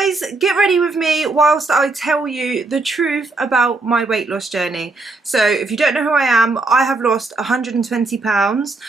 guys, get ready with me whilst I tell you the truth about my weight loss journey. So if you don't know who I am, I have lost 120 pounds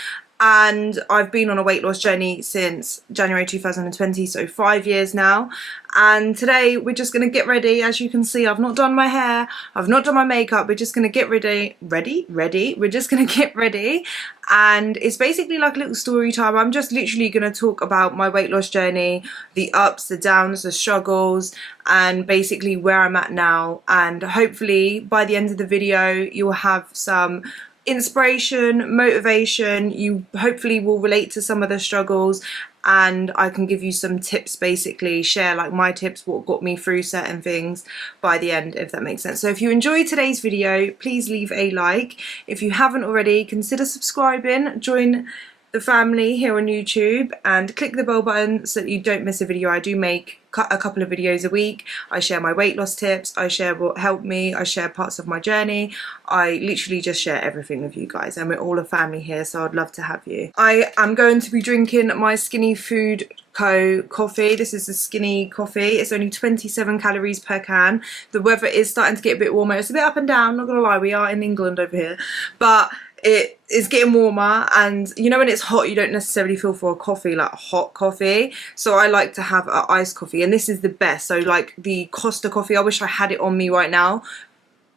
and I've been on a weight loss journey since January 2020, so 5 years now. And today we're just going to get ready. As you can see, I've not done my hair, I've not done my makeup. We're just going to get ready. We're just going to get ready, and it's basically like a little story time. I'm just literally going to talk about my weight loss journey, the ups, the downs, the struggles, and basically where I'm at now. And hopefully by the end of the video you'll have some inspiration, motivation. You hopefully will relate to some of the struggles, and I can give you some tips, basically share like my tips, what got me through certain things by the end, if that makes sense. So if you enjoyed today's video, please leave a like. If you haven't already, consider subscribing, join the family here on YouTube, and click the bell button so that you don't miss a video. I do make a couple of videos a week. I share my weight loss tips, I share what helped me, I share parts of my journey. I literally just share everything with you guys, and we're all a family here, so I'd love to have you. I am going to be drinking my Skinny Food Co coffee. This is the Skinny coffee. It's only 27 calories per can. The weather is starting to get a bit warmer. It's a bit up and down, not gonna lie, we are in England over here, but it is getting warmer, and you know when it's hot you don't necessarily feel for a coffee, like hot coffee, so I like to have an iced coffee, and this is the best. So like the Costa coffee, I wish I had it on me right now.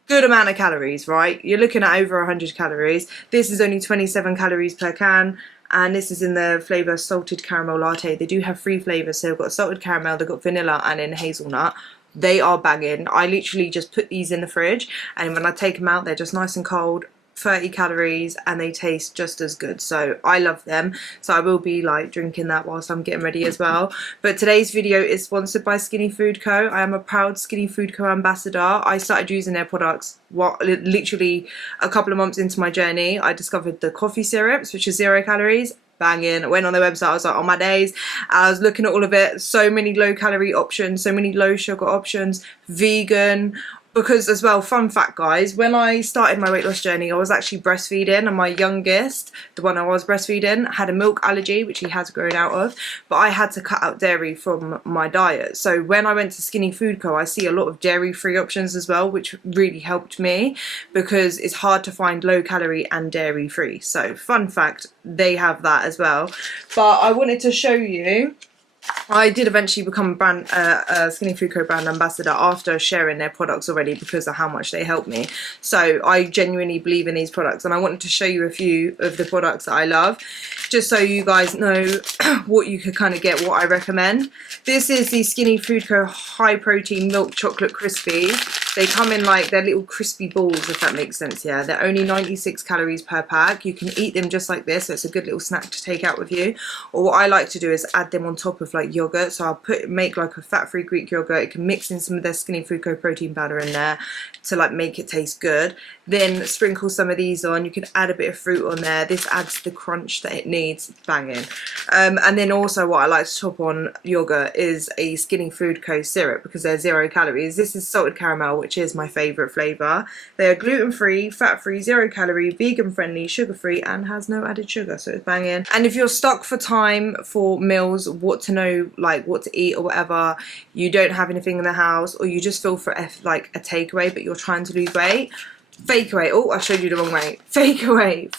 Good amount of calories, right? You're looking at over 100 calories. This is only 27 calories per can, and this is in the flavour salted caramel latte. They do have 3 flavours, so they've got salted caramel, they've got vanilla, and then hazelnut. They are banging. I literally just put these in the fridge, and when I take them out they're just nice and cold. 30 calories, and they taste just as good, so I love them. So I will be like drinking that whilst I'm getting ready as well. But today's video is sponsored by Skinny Food Co. I am a proud Skinny Food Co ambassador. I started using their products literally a couple of months into my journey. I discovered the coffee syrups, which is 0 calories. Banging. I went on their website, I was like on my days, I was looking at all of it. So many low calorie options, so many low sugar options, vegan. Because as well, fun fact guys, when I started my weight loss journey I was actually breastfeeding, and my youngest, the one I was breastfeeding, had a milk allergy, which he has grown out of, but I had to cut out dairy from my diet. So when I went to Skinny Food Co, I see a lot of dairy free options as well, which really helped me because it's hard to find low calorie and dairy free. So fun fact, they have that as well. But I wanted to show you, I did eventually become a brand, Skinny Food Co brand ambassador after sharing their products already because of how much they helped me. So I genuinely believe in these products, and I wanted to show you a few of the products that I love, just so you guys know what you could kind of get, what I recommend. This is the Skinny Food Co high protein milk chocolate crispies. They come in like they're little crispy balls, if that makes sense. Yeah, they're only 96 calories per pack. You can eat them just like this, so it's a good little snack to take out with you. Or what I like to do is add them on top of like yogurt. So I'll make like a fat-free Greek yogurt. You can mix in some of their Skinny Food Co protein powder in there to like make it taste good. Then sprinkle some of these on. You can add a bit of fruit on there. This adds the crunch that it needs. Banging. And then also what I like to top on yogurt is a Skinny Food Co syrup, because they're 0 calories. This is salted caramel, which is my favourite flavour. They are gluten-free, fat-free, 0 calorie, vegan-friendly, sugar-free, and has no added sugar, so it's banging. And if you're stuck for time for meals, what to know, like what to eat or whatever, you don't have anything in the house, or you just feel for like a takeaway but you're trying to lose weight, Fake Away. Oh, I showed you the wrong way. Fake Away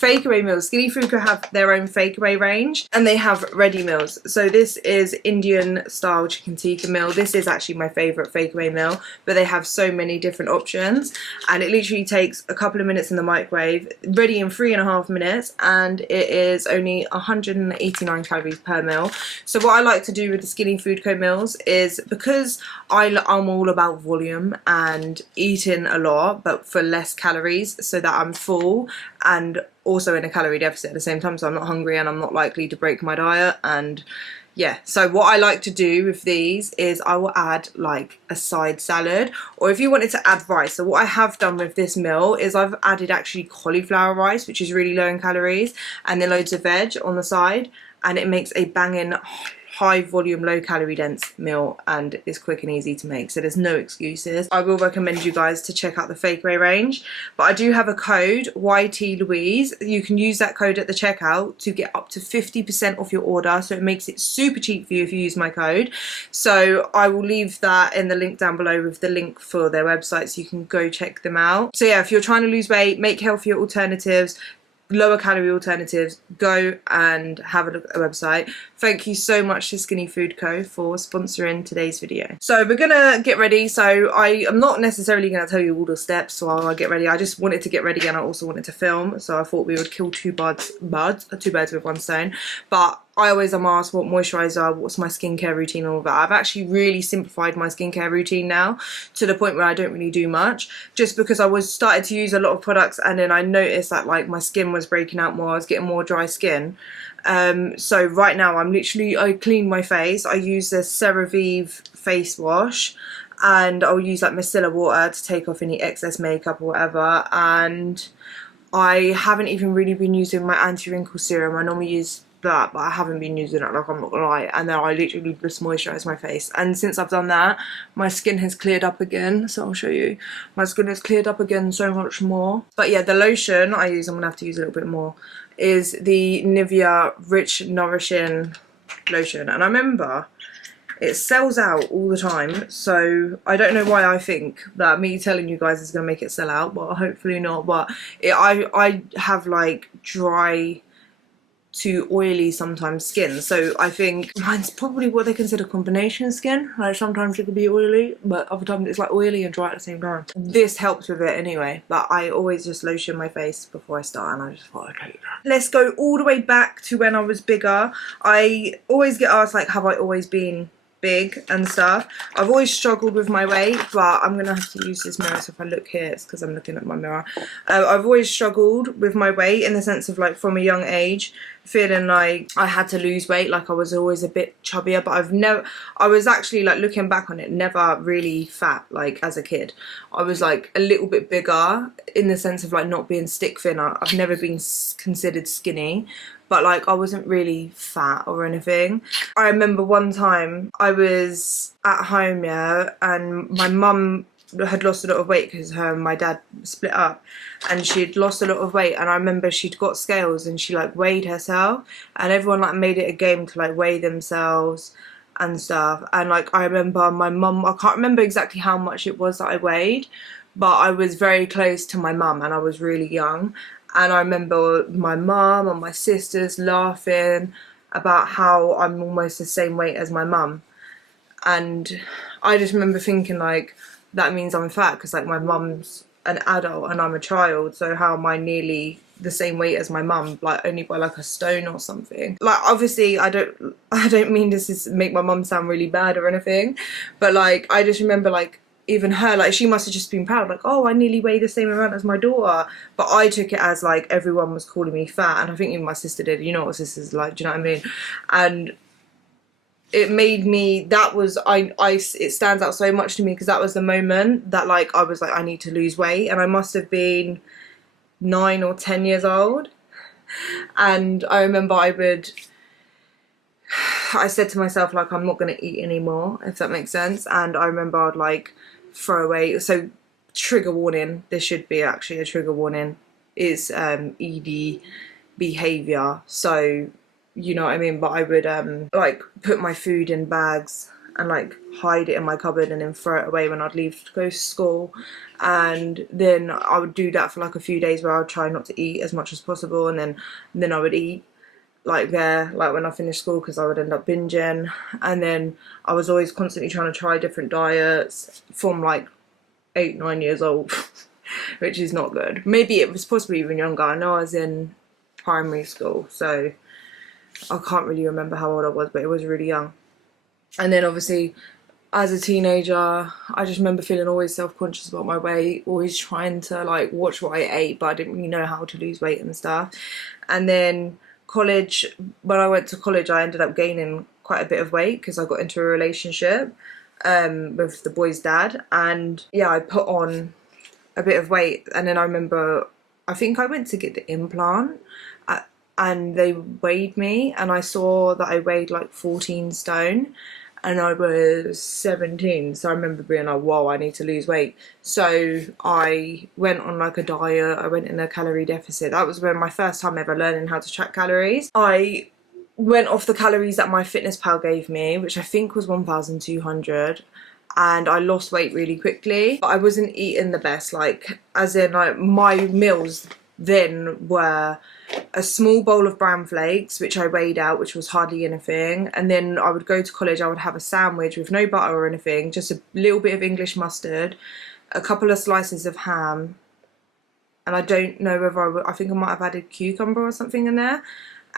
meals. Skinny Food Co have their own Fake Away range, and they have ready meals. So this is Indian style chicken tikka meal. This is actually my favourite Fake Away meal, but they have so many different options, and it literally takes a couple of minutes in the microwave, ready in 3.5 minutes, and it is only 189 calories per meal. So what I like to do with the Skinny Food Co meals is, because I'm all about volume and eating a lot but for less calories, so that I'm full and also in a calorie deficit at the same time, so I'm not hungry and I'm not likely to break my diet. And yeah, so what I like to do with these is I will add like a side salad, or if you wanted to add rice. So what I have done with this meal is I've added actually cauliflower rice, which is really low in calories, and then loads of veg on the side, and it makes a banging high volume, low calorie dense meal, and it's quick and easy to make, so there's no excuses. I will recommend you guys to check out the Fake Ray range, but I do have a code, YT Louise. You can use that code at the checkout to get up to 50% off your order, so it makes it super cheap for you if you use my code. So I will leave that in the link down below with the link for their website, so you can go check them out. So yeah, if you're trying to lose weight, make healthier alternatives, lower calorie alternatives, go and have a look at the website. Thank you so much to Skinny Food Co for sponsoring today's video. So we're gonna get ready. So I am not necessarily gonna tell you all the steps while I get ready. I just wanted to get ready and I also wanted to film, so I thought we would kill two birds with one stone. But I always am asked what moisturiser, what's my skincare routine, and all that. I've actually really simplified my skincare routine now to the point where I don't really do much, just because I was started to use a lot of products and then I noticed that like my skin was breaking out more, I was getting more dry skin. So right now I clean my face. I use the CeraVe face wash, and I'll use like micellar water to take off any excess makeup or whatever, and I haven't even really been using my anti-wrinkle serum. I normally use that, but I haven't been using it, like I'm not gonna lie, and then I literally just moisturise my face, and since I've done that my skin has cleared up again, so I'll show you. My skin has cleared up again so much more. But yeah, the lotion I use, I'm gonna have to use a little bit more, is the Nivea Rich Nourishing lotion, and I remember it sells out all the time, so I don't know why I think that me telling you guys is gonna make it sell out, but hopefully not. But I have like dry to oily sometimes skin, so I think mine's probably what they consider combination skin. Like sometimes it could be oily, but other times it's like oily and dry at the same time. This helps with it anyway, but I always just lotion my face before I start, and I just thought I'd tell you that. Let's go all the way back to when I was bigger. I always get asked like, have I always been big and stuff. I've always struggled with my weight, but I'm gonna have to use this mirror, so if I look here it's because I'm looking at my mirror. I've always struggled with my weight in the sense of like from a young age feeling like I had to lose weight, like I was always a bit chubbier, but I was actually like looking back on it, never really fat like as a kid. I was like a little bit bigger in the sense of like not being stick thin. I've never been considered skinny, but like I wasn't really fat or anything. I remember one time I was at home, yeah, and my mum had lost a lot of weight because her and my dad split up, and she'd lost a lot of weight, and I remember she'd got scales and she like weighed herself, and everyone like made it a game to like weigh themselves and stuff. And like I remember my mum, I can't remember exactly how much it was that I weighed, but I was very close to my mum and I was really young. And I remember my mum and my sisters laughing about how I'm almost the same weight as my mum. And I just remember thinking like, that means I'm fat because like my mum's an adult and I'm a child, so how am I nearly the same weight as my mum, like only by like a stone or something? Like obviously I don't mean this to make my mum sound really bad or anything, but like I just remember like even her, like she must have just been proud, like, oh, I nearly weigh the same amount as my daughter. But I took it as like everyone was calling me fat, and I think even my sister did. You know what sisters like, do you know what I mean? And it made me, that was, it stands out so much to me because that was the moment that like I was like, I need to lose weight, and I must have been 9 or 10 years old. And I remember I said to myself like, I'm not going to eat anymore, if that makes sense. And I remember I'd like throw away, so trigger warning, this should be actually a trigger warning, is ED behaviour, so you know what I mean. But I would like put my food in bags and like hide it in my cupboard and then throw it away when I'd leave to go to school. And then I would do that for like a few days where I would try not to eat as much as possible, and then I would eat like when I finished school, because I would end up binging. And then I was always constantly trying to try different diets from like 8-9 years old which is not good. Maybe it was possibly even younger. I know I was in primary school, so I can't really remember how old I was, but it was really young. And then obviously as a teenager, I just remember feeling always self-conscious about my weight, always trying to like watch what I ate, but I didn't really know how to lose weight and stuff. And then college, when I went to college, I ended up gaining quite a bit of weight because I got into a relationship with the boy's dad, and yeah, I put on a bit of weight. And then I remember, I think I went to get the implant and they weighed me, and I saw that I weighed like 14 stone, and I was 17, so I remember being like, whoa, I need to lose weight. So I went on like a diet, I went in a calorie deficit. That was when my first time ever learning how to track calories. I went off the calories that my fitness pal gave me, which I think was 1,200, and I lost weight really quickly. But I wasn't eating the best, like, as in, like, my meals then were a small bowl of bran flakes, which I weighed out, which was hardly anything, and then I would go to college, I would have a sandwich with no butter or anything, just a little bit of English mustard, a couple of slices of ham, and I don't know whether I think I might have added cucumber or something in there,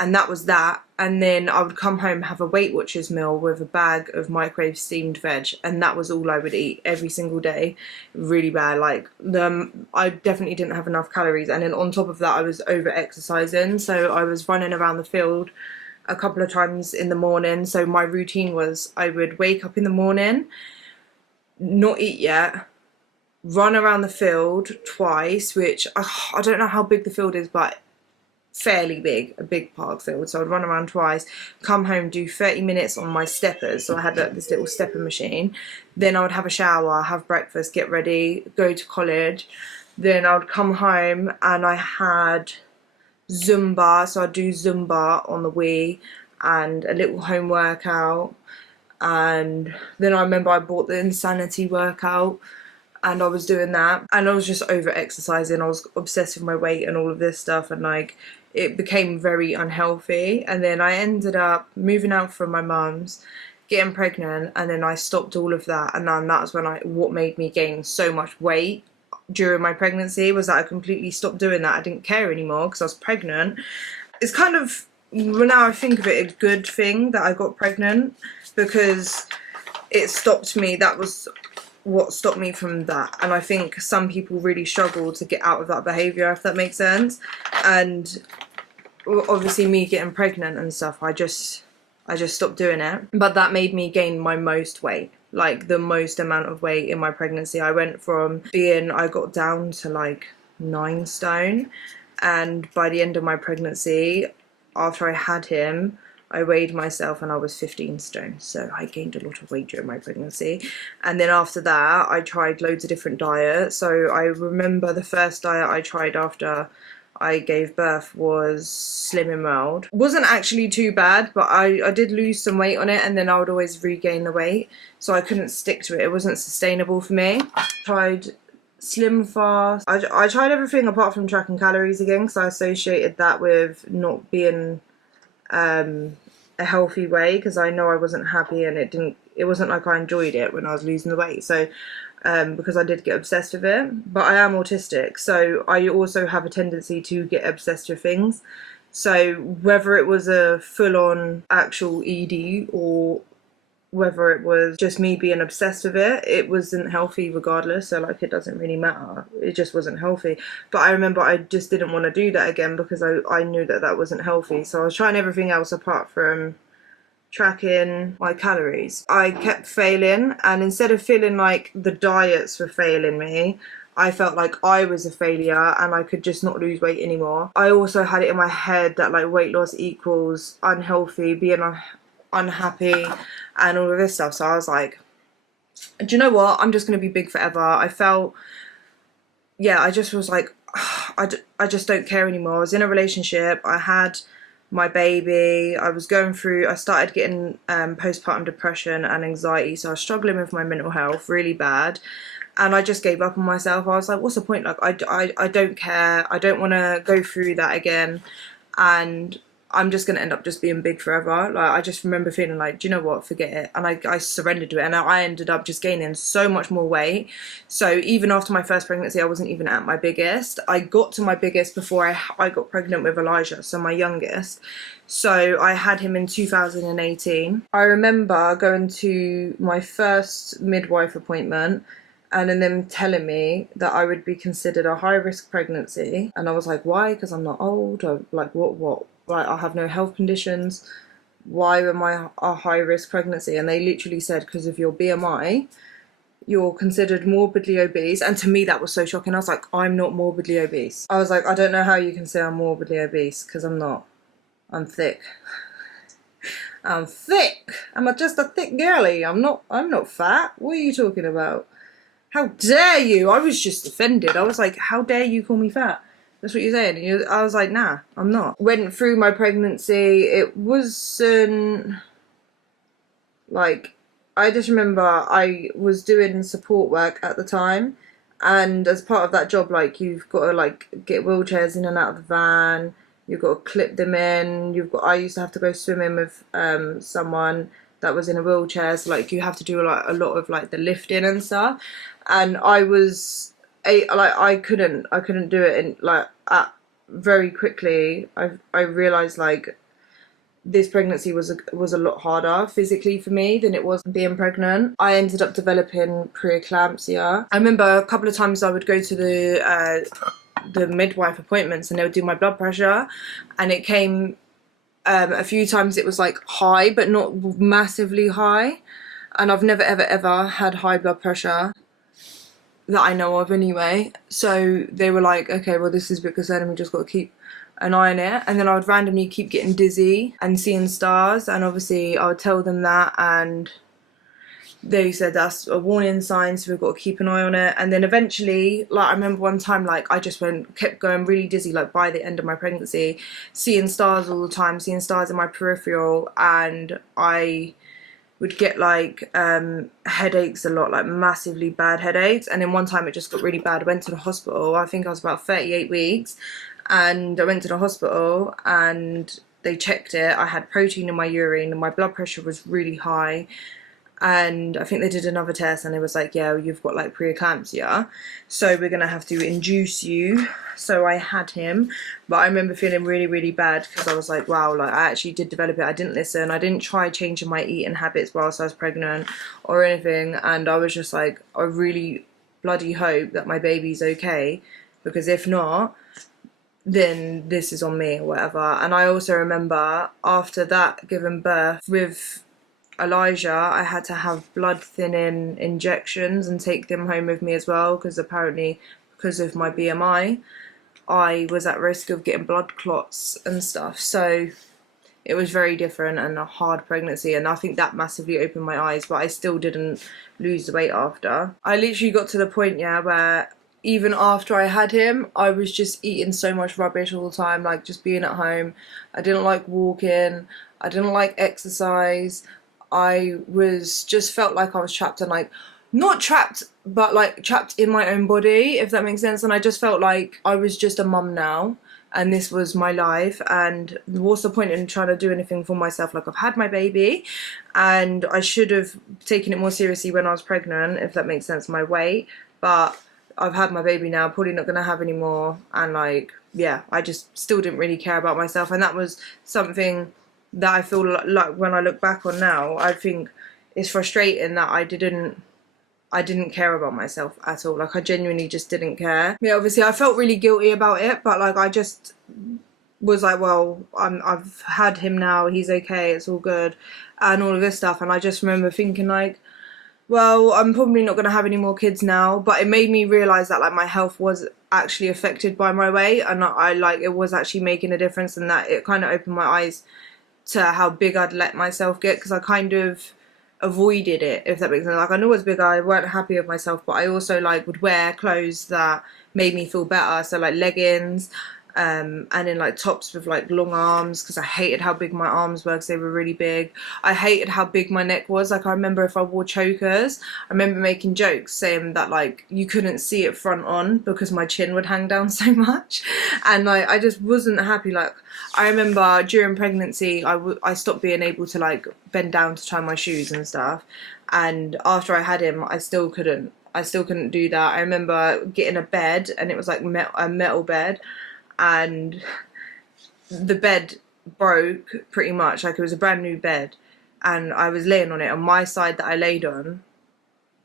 and that was that. And then I would come home, have a Weight Watchers meal with a bag of microwave steamed veg, and that was all I would eat every single day. Really bad. Like, I definitely didn't have enough calories, and then on top of that I was over exercising, so I was running around the field a couple of times in the morning. So my routine was I would wake up in the morning, not eat yet, run around the field twice, which I don't know how big the field is, but fairly big, a big park field. So I'd run around twice, come home, do 30 minutes on my steppers. So I had like this little stepper machine. Then I would have a shower, have breakfast, get ready, go to college. Then I would come home and I had Zumba. So I'd do Zumba on the Wii and a little home workout. And then I remember I bought the Insanity workout, and I was doing that, and I was just over exercising. I was obsessed with my weight and all of this stuff, and like it became very unhealthy. And then I ended up moving out from my mum's, getting pregnant, and then I stopped all of that. And then that was when what made me gain so much weight during my pregnancy was that I completely stopped doing that. I didn't care anymore because I was pregnant. It's kind of, now I think of it, a good thing that I got pregnant, because it stopped me. That was what stopped me from that. And I think some people really struggle to get out of that behaviour, if that makes sense. And obviously me getting pregnant and stuff, I just stopped doing it. But that made me gain my most weight, like the most amount of weight in my pregnancy. I went from I got down to like 9 stone, and by the end of my pregnancy, after I had him, I weighed myself and I was 15 stone. So I gained a lot of weight during my pregnancy. And then after that, I tried loads of different diets. So I remember the first diet I tried after I gave birth was Slim and Mild. Wasn't actually too bad, but I did lose some weight on it, and then I would always regain the weight. So I couldn't stick to it. It wasn't sustainable for me. Tried Slim Fast. I tried everything apart from tracking calories again, because I associated that with not being a healthy way, because I know I wasn't happy, and it wasn't like I enjoyed it when I was losing the weight. So because I did get obsessed with it. But I am autistic, so I also have a tendency to get obsessed with things. So whether it was a full-on actual ED or whether it was just me being obsessed with it, it wasn't healthy regardless. So like, it doesn't really matter, it just wasn't healthy. But I remember I just didn't want to do that again, because I knew that wasn't healthy. So I was trying everything else apart from tracking my calories. I kept failing, and instead of feeling like the diets were failing me, I felt like I was a failure and I could just not lose weight anymore. I also had it in my head that like weight loss equals unhealthy, being unhappy and all of this stuff. So I was like, do you know what, I'm just going to be big forever. I felt, yeah, I just was like, I just don't care anymore. I was in a relationship, I had my baby, I started getting postpartum depression and anxiety, so I was struggling with my mental health really bad, and I just gave up on myself. I was like, what's the point? Like, I don't care, I don't want to go through that again, and I'm just going to end up just being big forever. Like, I just remember feeling like, do you know what, forget it. And I surrendered to it, and I ended up just gaining so much more weight. So even after my first pregnancy, I wasn't even at my biggest. I got to my biggest before I got pregnant with Elijah, so my youngest. So I had him in 2018. I remember going to my first midwife appointment, and then them telling me that I would be considered a high-risk pregnancy. And I was like, why? Because I'm not old? Or like, what? Like, I have no health conditions. Why am I a high-risk pregnancy? And they literally said, because of your BMI, you're considered morbidly obese. And to me, that was so shocking. I was like, I'm not morbidly obese. I was like, I don't know how you can say I'm morbidly obese, because I'm not. I'm thick. I'm thick. I'm just a thick girly. I'm not fat. What are you talking about? How dare you? I was just offended. I was like, how dare you call me fat? That's what you're saying. And I was like, nah, I'm not. Went through my pregnancy. It wasn't like, I just remember I was doing support work at the time, and as part of that job, like, you've got to like get wheelchairs in and out of the van, you've got to clip them in, I used to have to go swimming with someone that was in a wheelchair, so like you have to do like a lot of like the lifting and stuff, and I couldn't do it, and like very quickly I realized like this pregnancy was a lot harder physically for me than it was being pregnant. I ended up developing preeclampsia. I remember a couple of times I would go to the midwife appointments and they would do my blood pressure, and it came a few times it was like high but not massively high, and I've never ever had high blood pressure that I know of anyway. So they were like, okay, well this is a bit concerning, we just got to keep an eye on it. And then I would randomly keep getting dizzy and seeing stars, and obviously I would tell them that, and they said that's a warning sign, so we've got to keep an eye on it. And then eventually, like I remember one time, like I just kept going really dizzy, like by the end of my pregnancy, seeing stars all the time, seeing stars in my peripheral, and I would get like headaches a lot, like massively bad headaches. And then one time it just got really bad. I went to the hospital. I think I was about 38 weeks, and I went to the hospital and they checked it. I had protein in my urine and my blood pressure was really high, and I think they did another test and it was like, yeah, you've got like preeclampsia, so we're gonna have to induce you. So I had him, but I remember feeling really bad because I was like, wow, like I actually did develop it. I didn't listen. I didn't try changing my eating habits whilst I was pregnant or anything, and I was just like, I really bloody hope that my baby's okay, because if not, then this is on me or whatever. And I also remember after that, giving birth with Elijah, I had to have blood thinning injections and take them home with me as well, because apparently because of my BMI I was at risk of getting blood clots and stuff. So it was very different and a hard pregnancy, and I think that massively opened my eyes, but I still didn't lose the weight after. I literally got to the point, yeah, where even after I had him, I was just eating so much rubbish all the time, like just being at home. I didn't like walking, I didn't like exercise. I was just felt like I was trapped, and like, not trapped, but like trapped in my own body, if that makes sense. And I just felt like I was just a mum now, and this was my life, and what's the point in trying to do anything for myself? Like, I've had my baby, and I should have taken it more seriously when I was pregnant, if that makes sense, my weight. But I've had my baby now, probably not gonna have any more, and like, yeah, I just still didn't really care about myself. And that was something that I feel like when I look back on now, I think it's frustrating that I didn't care about myself at all. Like, I genuinely just didn't care. Yeah, obviously I felt really guilty about it, but like I just was like, well, I've had him now, he's okay, it's all good, and all of this stuff. And I just remember thinking like, well, I'm probably not going to have any more kids now. But it made me realise that like my health was actually affected by my weight, and I like, it was actually making a difference, and that it kind of opened my eyes to how big I'd let myself get, because I kind of avoided it, if that makes sense. Like, I knew I was big, I weren't happy with myself, but I also like would wear clothes that made me feel better, so like leggings, and then like tops with like long arms, because I hated how big my arms were, because they were really big. I hated how big my neck was. Like, I remember if I wore chokers, I remember making jokes saying that like you couldn't see it front on because my chin would hang down so much, and like I just wasn't happy. Like, I remember during pregnancy I stopped being able to like bend down to tie my shoes and stuff, and after I had him I still couldn't do that. I remember getting a bed, and it was like a metal bed, and the bed broke pretty much. Like, it was a brand new bed, and I was laying on it. On my side that I laid on,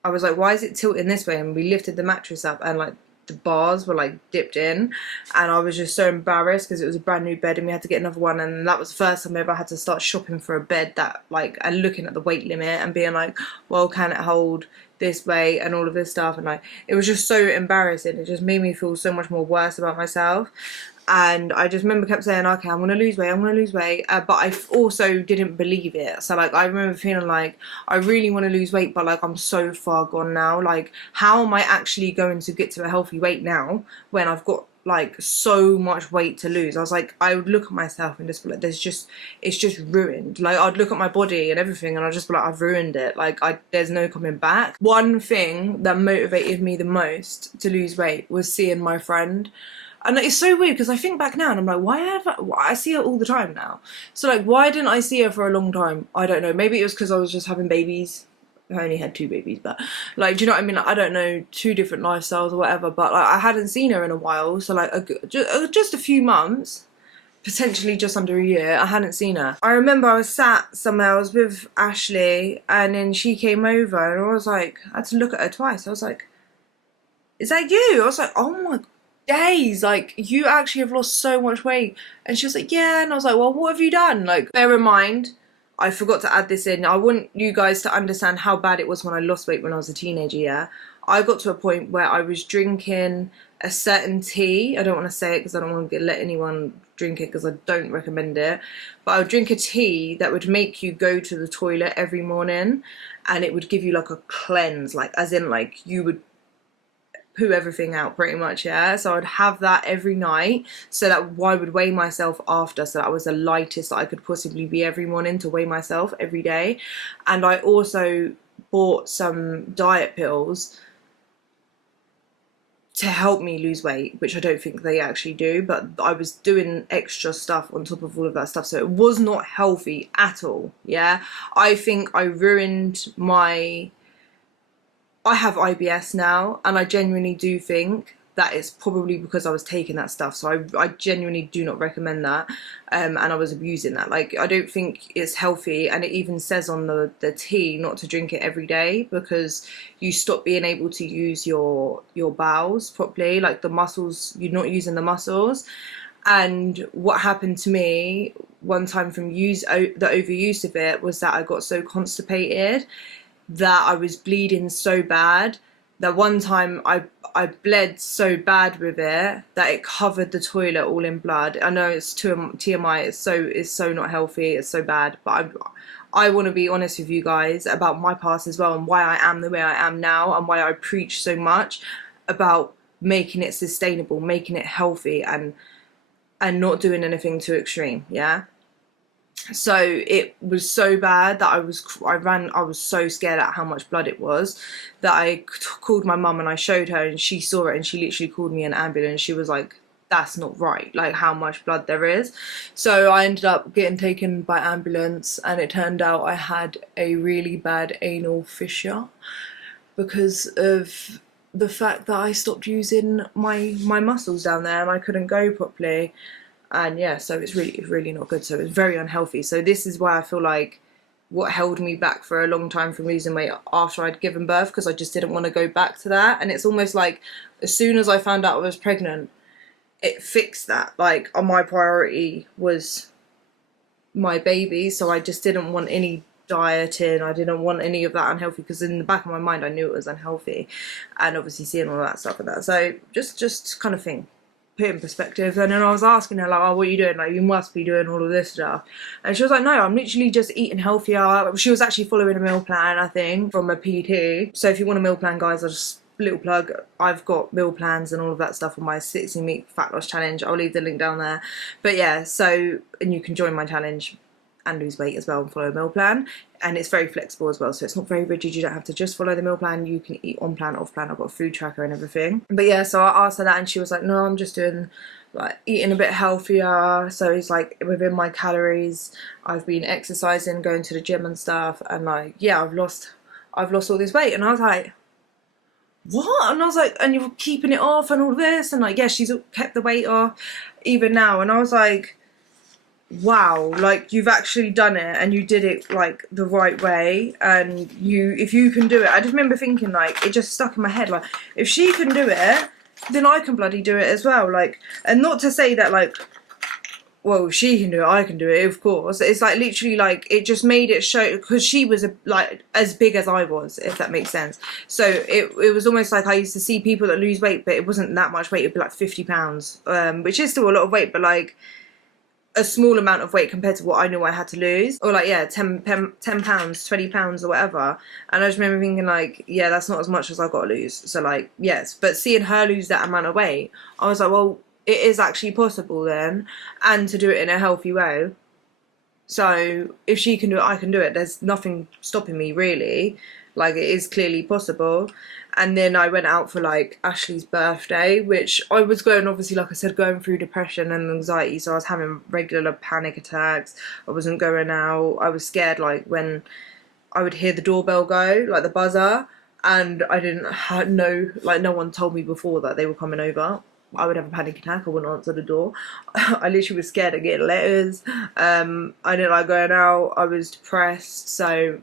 I was like, why is it tilting this way? And we lifted the mattress up, and like the bars were like dipped in, and I was just so embarrassed because it was a brand new bed and we had to get another one. And that was the first time I ever had to start shopping for a bed that like, and looking at the weight limit and being like, well, can it hold this weight and all of this stuff. And like, it was just so embarrassing. It just made me feel so much more worse about myself. And I just remember kept saying, okay, I'm gonna lose weight, I'm gonna lose weight, but I also didn't believe it. So like I remember feeling like I really want to lose weight, but like I'm so far gone now. Like how am I actually going to get to a healthy weight now when I've got like so much weight to lose? I was like, I would look at myself and just be like, it's just ruined. Like I'd look at my body and everything and I'd just be like, I've ruined it. Like there's no coming back. One thing that motivated me the most to lose weight was seeing my friend. And it's so weird because I think back now and I'm like, why I see her all the time now. So like, why didn't I see her for a long time? I don't know. Maybe it was because I was just having babies. I only had 2 babies, but like, do you know what I mean? Like, I don't know, 2 different lifestyles or whatever, but like I hadn't seen her in a while. So like just a few months, potentially just under a year, I hadn't seen her. I remember I was sat somewhere, I was with Ashley, and then she came over and I was like, I had to look at her twice. I was like, is that you? I was like, oh my days, like you actually have lost so much weight. And she was like, yeah. And I was like, well, what have you done? Like, bear in mind, I forgot to add this in, I want you guys to understand how bad it was when I lost weight when I was a teenager. Yeah, I got to a point where I was drinking a certain tea. I don't want to say it because I don't want to let anyone drink it because I don't recommend it, but I would drink a tea that would make you go to the toilet every morning, and it would give you like a cleanse, like as in like you would poo everything out pretty much. Yeah, so I'd have that every night so that I would weigh myself after, so that I was the lightest that I could possibly be every morning to weigh myself every day. And I also bought some diet pills to help me lose weight, which I don't think they actually do, but I was doing extra stuff on top of all of that stuff, so it was not healthy at all. Yeah, I think I ruined my I have IBS now, and I genuinely do think that it's probably because I was taking that stuff. So I genuinely do not recommend that, and I was abusing that. Like, I don't think it's healthy, and it even says on the tea not to drink it every day because you stop being able to use your bowels properly, like the muscles, you're not using the muscles. And what happened to me one time from the overuse of it was that I got so constipated that I was bleeding so bad that one time I bled so bad with it that it covered the toilet all in blood. I know it's TMI, it's so not healthy, it's so bad, but I want to be honest with you guys about my past as well, and why I am the way I am now, and why I preach so much about making it sustainable, making it healthy, and not doing anything too extreme. Yeah, so it was so bad that I was so scared at how much blood it was that I called my mum and I showed her, and she saw it, and she literally called me an ambulance. She was like, that's not right, like how much blood there is. So I ended up getting taken by ambulance, and it turned out I had a really bad anal fissure because of the fact that I stopped using my muscles down there and I couldn't go properly. And yeah, so it's really not good. So it's very unhealthy. So this is why I feel like what held me back for a long time from losing weight after I'd given birth, because I just didn't want to go back to that. And it's almost like as soon as I found out I was pregnant, it fixed that. Like, my priority was my baby, so I just didn't want any dieting, I didn't want any of that unhealthy, because in the back of my mind I knew it was unhealthy, and obviously seeing all that stuff and that. So just kind of thing, put it in perspective. And then I was asking her like, oh, what are you doing? Like, you must be doing all of this stuff. And she was like, no, I'm literally just eating healthier. She was actually following a meal plan, I think, from a PT. So if you want a meal plan, guys, I'll just little plug, I've got meal plans and all of that stuff on my 16-week fat loss challenge. I'll leave the link down there. But yeah, so, and you can join my challenge and lose weight as well and follow a meal plan, and it's very flexible as well, so it's not very rigid. You don't have to just follow the meal plan, you can eat on plan, off plan. I've got a food tracker and everything. But yeah, so I asked her that and she was like, no, I'm just doing like eating a bit healthier. So it's like within my calories, I've been exercising, going to the gym and stuff, and like, yeah, I've lost all this weight. And I was like, what? And I was like, and you're keeping it off and all this, and like, yeah, she's kept the weight off even now. And I was like, wow, like, you've actually done it, and you did it like the right way, and if you can do it. I just remember thinking, like, it just stuck in my head, like, if she can do it, then I can bloody do it as well. Like, and not to say that like well, she can do it, I can do it, of course. It's like literally like it just made it show, because she was like as big as I was, if that makes sense. So it was almost like I used to see people that lose weight, but it wasn't that much weight. It'd be like 50 pounds, which is still a lot of weight, but like a small amount of weight compared to what I knew I had to lose. Or like, yeah, 10 pounds, 20 pounds or whatever. And I just remember thinking like, yeah, that's not as much as I got to lose. So like, yes, but seeing her lose that amount of weight, I was like, well, it is actually possible then, and to do it in a healthy way. So if she can do it, I can do it. There's nothing stopping me, really. Like, it is clearly possible. And then I went out for like Ashley's birthday, which I was going, obviously, like I said, going through depression and anxiety. So I was having regular panic attacks. I wasn't going out. I was scared, like when I would hear the doorbell go, like the buzzer, and I didn't know, like no one told me before that they were coming over. I would have a panic attack. I wouldn't answer the door. I literally was scared of getting letters. I didn't like going out. I was depressed. So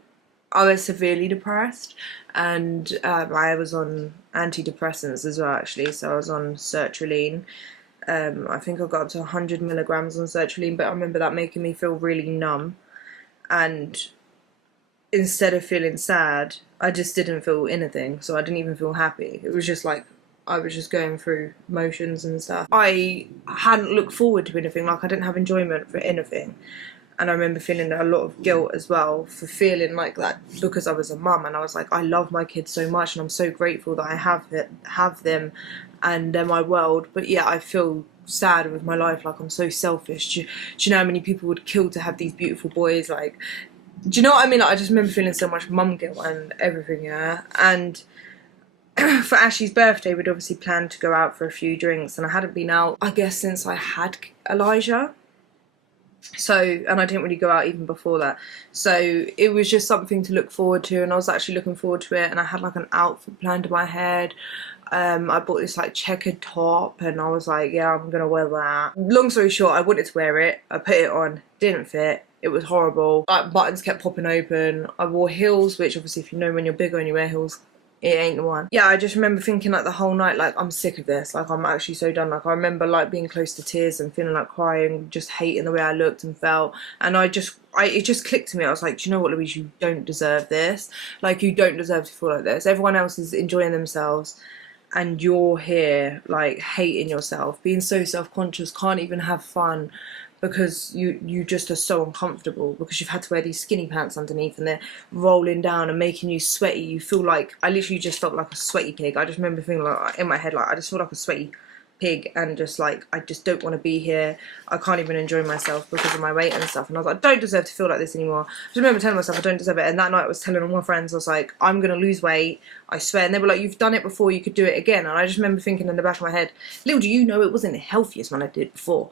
I was severely depressed. And I was on antidepressants as well, actually. So I was on sertraline. I think I got up to 100 milligrams on sertraline. But I remember that making me feel really numb. And instead of feeling sad, I just didn't feel anything. So I didn't even feel happy. It was just like, I was just going through motions and stuff. I hadn't looked forward to anything, like I didn't have enjoyment for anything. And I remember feeling a lot of guilt as well for feeling like that, because I was a mum, and I was like, I love my kids so much and I'm so grateful that I have them and they're my world. But yeah, I feel sad with my life, like I'm so selfish. Do you know how many people would kill to have these beautiful boys? Like, do you know what I mean? Like, I just remember feeling so much mum guilt and everything, yeah. And for Ashley's birthday, we'd obviously planned to go out for a few drinks, and I hadn't been out, I guess, since I had Elijah. So, and I didn't really go out even before that. So it was just something to look forward to, and I was actually looking forward to it, and I had like an outfit planned in my head. I bought this like checkered top, and I was like, yeah, I'm gonna wear that. Long story short, I wanted to wear it. I put it on, didn't fit. It was horrible. Like, buttons kept popping open. I wore heels, which obviously if you know when you're bigger and you wear heels, it ain't the one. Yeah, I just remember thinking like the whole night, like, I'm sick of this. Like, I'm actually so done. Like, I remember like being close to tears and feeling like crying, just hating the way I looked and felt. And it just clicked to me. I was like, do you know what, Louise, you don't deserve this. Like, you don't deserve to feel like this. Everyone else is enjoying themselves, and you're here like hating yourself, being so self-conscious, can't even have fun, because you just are so uncomfortable because you've had to wear these skinny pants underneath and they're rolling down and making you sweaty. You feel like, I literally just felt like a sweaty pig. I just remember feeling like, in my head, like, I just feel like a sweaty pig, and just like, I just don't want to be here. I can't even enjoy myself because of my weight and stuff. And I was like, I don't deserve to feel like this anymore. I just remember telling myself I don't deserve it. And that night I was telling all my friends, I was like, I'm gonna lose weight, I swear. And they were like, you've done it before, you could do it again. And I just remember thinking in the back of my head, little do you know, it wasn't the healthiest one I did before.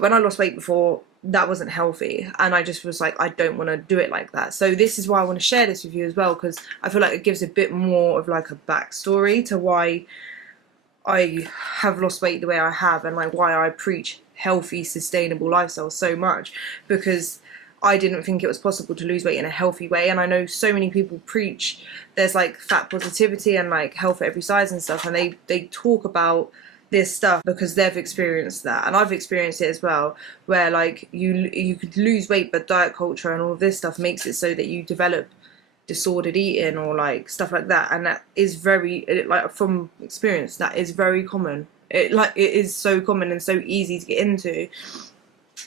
When I lost weight before, that wasn't healthy, and I just was like, I don't want to do it like that. So this is why I want to share this with you as well, because I feel like it gives a bit more of like a backstory to why I have lost weight the way I have, and like why I preach healthy, sustainable lifestyle so much, because I didn't think it was possible to lose weight in a healthy way. And I know so many people preach there's like fat positivity and like health at every size and stuff, and they talk about this stuff because they've experienced that, and I've experienced it as well, where like you could lose weight, but diet culture and all of this stuff makes it so that you develop disordered eating or like stuff like that. And that is very, like, from experience, that is very common. It is so common and so easy to get into.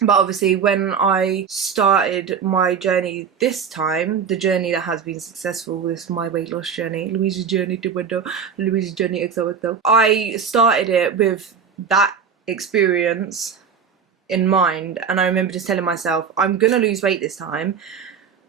But obviously when I started my journey this time, the journey that has been successful with my weight loss journey, Louise's journey to window, Louise's journey XOXO, I started it with that experience in mind. And I remember just telling myself, I'm gonna lose weight this time.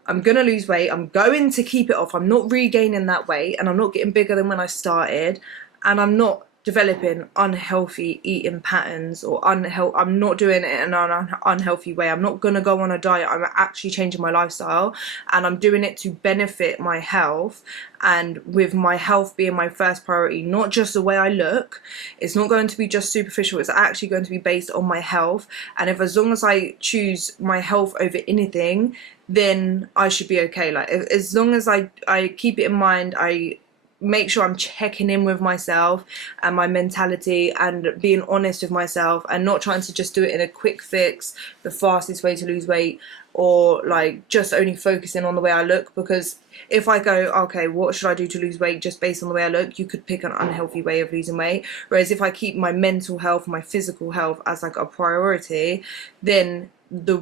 I'm gonna lose weight, I'm going to keep it off, I'm not regaining that weight, and I'm not getting bigger than when I started, and I'm not developing unhealthy eating patterns, or I'm not doing it in an unhealthy way. I'm not gonna go on a diet. I'm actually changing my lifestyle, and I'm doing it to benefit my health, and with my health being my first priority, not just the way I look. It's not going to be just superficial, it's actually going to be based on my health. And if, as long as I choose my health over anything, then I should be okay. Like, as long as I keep it in mind, I make sure I'm checking in with myself and my mentality and being honest with myself, and not trying to just do it in a quick fix, the fastest way to lose weight, or like just only focusing on the way I look. Because if I go, okay, what should I do to lose weight just based on the way I look, you could pick an unhealthy way of losing weight. Whereas if I keep my mental health, my physical health as like a priority, then the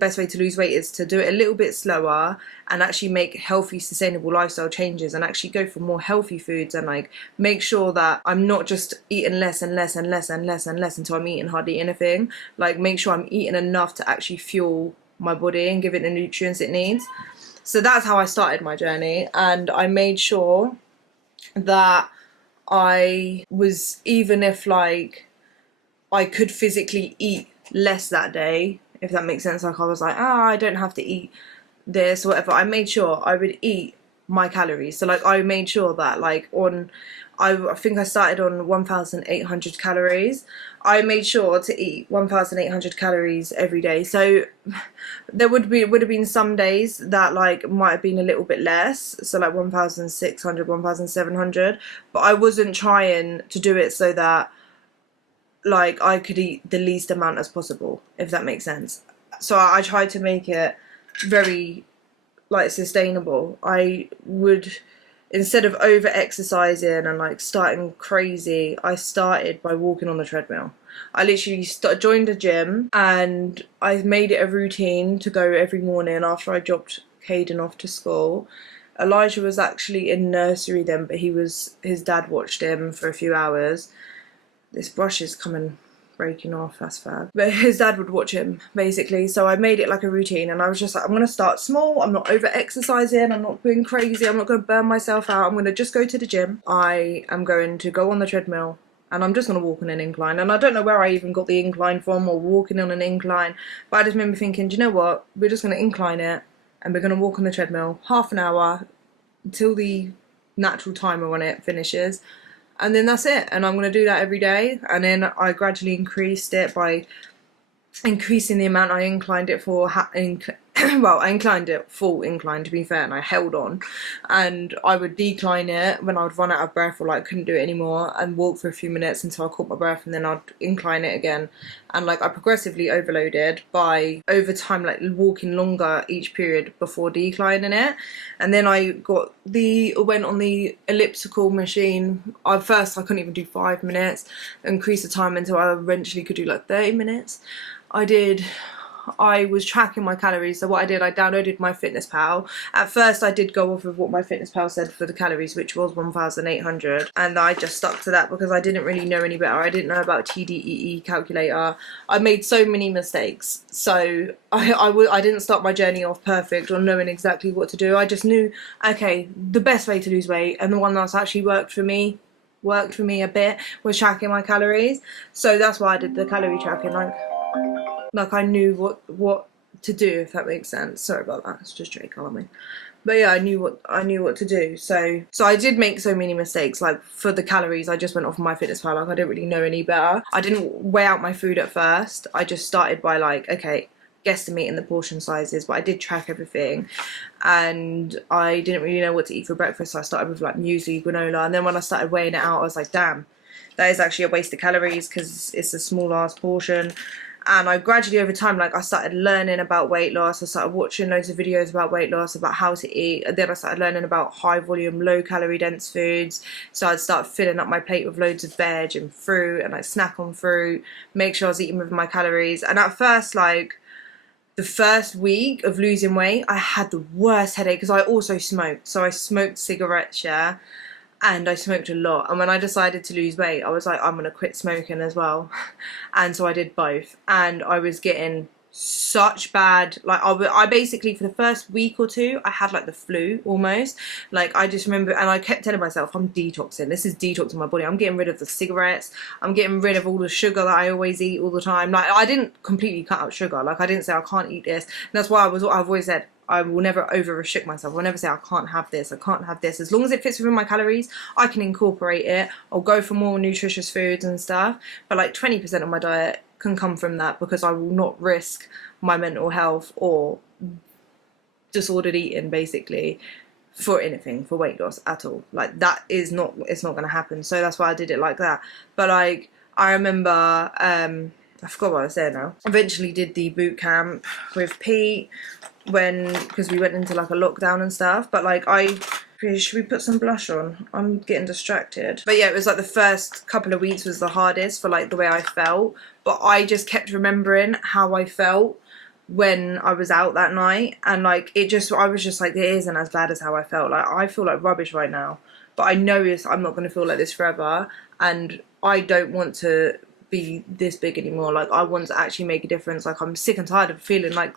best way to lose weight is to do it a little bit slower and actually make healthy, sustainable lifestyle changes, and actually go for more healthy foods, and like make sure that I'm not just eating less and less and less and less and less until I'm eating hardly anything. Like make sure I'm eating enough to actually fuel my body and give it the nutrients it needs. So that's how I started my journey, and I made sure that I was, even if like I could physically eat less that day, if that makes sense, like I was like, I don't have to eat this or whatever, I made sure I would eat my calories. So like I made sure that like I think I started on 1,800 calories. I made sure to eat 1,800 calories every day. So there would have been some days that like might have been a little bit less, so like 1,600, 1,700, but I wasn't trying to do it so that like I could eat the least amount as possible, if that makes sense. So I tried to make it very like sustainable. I would, instead of over exercising and like starting crazy, I started by walking on the treadmill. I literally joined a gym, and I made it a routine to go every morning after I dropped Caden off to school. Elijah was actually in nursery then, but his dad watched him for a few hours. This brush is breaking off, that's fab. But his dad would watch him, basically. So I made it like a routine, and I was just like, I'm going to start small, I'm not over exercising, I'm not being crazy, I'm not going to burn myself out, I'm going to just go to the gym. I am going to go on the treadmill, and I'm just going to walk on an incline. And I don't know where I even got the incline from, or walking on an incline, but I just remember thinking, do you know what, we're just going to incline it, and we're going to walk on the treadmill half an hour until the natural timer on it finishes. And then that's it, and I'm going to do that every day. And then I gradually increased it by increasing the amount I inclined it for. Well, I inclined it full incline, to be fair, and I held on. And I would decline it when I would run out of breath or like couldn't do it anymore, and walk for a few minutes until I caught my breath, and then I'd incline it again. And like I progressively overloaded by over time, like walking longer each period before declining it. And then I went on the elliptical machine. At first I couldn't even do 5 minutes, increased the time until I eventually could do like 30 minutes. I was tracking my calories. So what I did, I downloaded my FitnessPal. At first I did go off of what my FitnessPal said for the calories, which was 1,800, and I just stuck to that because I didn't really know any better. I didn't know about TDEE calculator. I made so many mistakes, so I didn't start my journey off perfect or knowing exactly what to do. I just knew, okay, the best way to lose weight, and the one that's actually worked for me a bit, was tracking my calories. So that's why I did the calorie tracking. Like I knew what to do, if that makes sense. Sorry about that, it's just Drake alarming. But yeah, I knew what to do. So I did make so many mistakes. Like for the calories, I just went off my FitnessPal. Like I didn't really know any better. I didn't weigh out my food at first. I just started by like, okay, guesstimating the portion sizes, but I did track everything, and I didn't really know what to eat for breakfast. So I started with like muesli, granola, and then when I started weighing it out, I was like, damn, that is actually a waste of calories because it's a small ass portion. And I gradually, over time, like I started learning about weight loss. I started watching loads of videos about weight loss, about how to eat. And then I started learning about high volume, low calorie dense foods. So I'd start filling up my plate with loads of veg and fruit, and I'd snack on fruit, make sure I was eating with my calories. And at first, like the first week of losing weight, I had the worst headache because I also smoked. So I smoked cigarettes, yeah. And I smoked a lot, and when I decided to lose weight, I was like, I'm gonna quit smoking as well. And so I did both, and I was getting such bad, like I basically, for the first week or two, I had like the flu almost. Like I just remember, and I kept telling myself, I'm detoxing, this is detoxing my body, I'm getting rid of the cigarettes, I'm getting rid of all the sugar that I always eat all the time. Like I didn't completely cut out sugar, like I didn't say I can't eat this. And that's why I've always said, I will never over restrict myself. I'll never say I can't have this, I can't have this. As long as it fits within my calories, I can incorporate it. I'll go for more nutritious foods and stuff. But like 20% of my diet can come from that, because I will not risk my mental health or disordered eating basically for anything, for weight loss at all. Like, that is not, it's not going to happen. So that's why I did it like that. But like, I remember, I forgot what I was saying now. Eventually did the boot camp with Pete because we went into like a lockdown and stuff. But like, should we put some blush on? I'm getting distracted. But yeah, it was like the first couple of weeks was the hardest for like the way I felt. But I just kept remembering how I felt when I was out that night, and like I was just like, it isn't as bad as how I felt. Like, I feel like rubbish right now, but I know I'm not going to feel like this forever, and I don't want to be this big anymore. Like, I want to actually make a difference. Like, I'm sick and tired of feeling like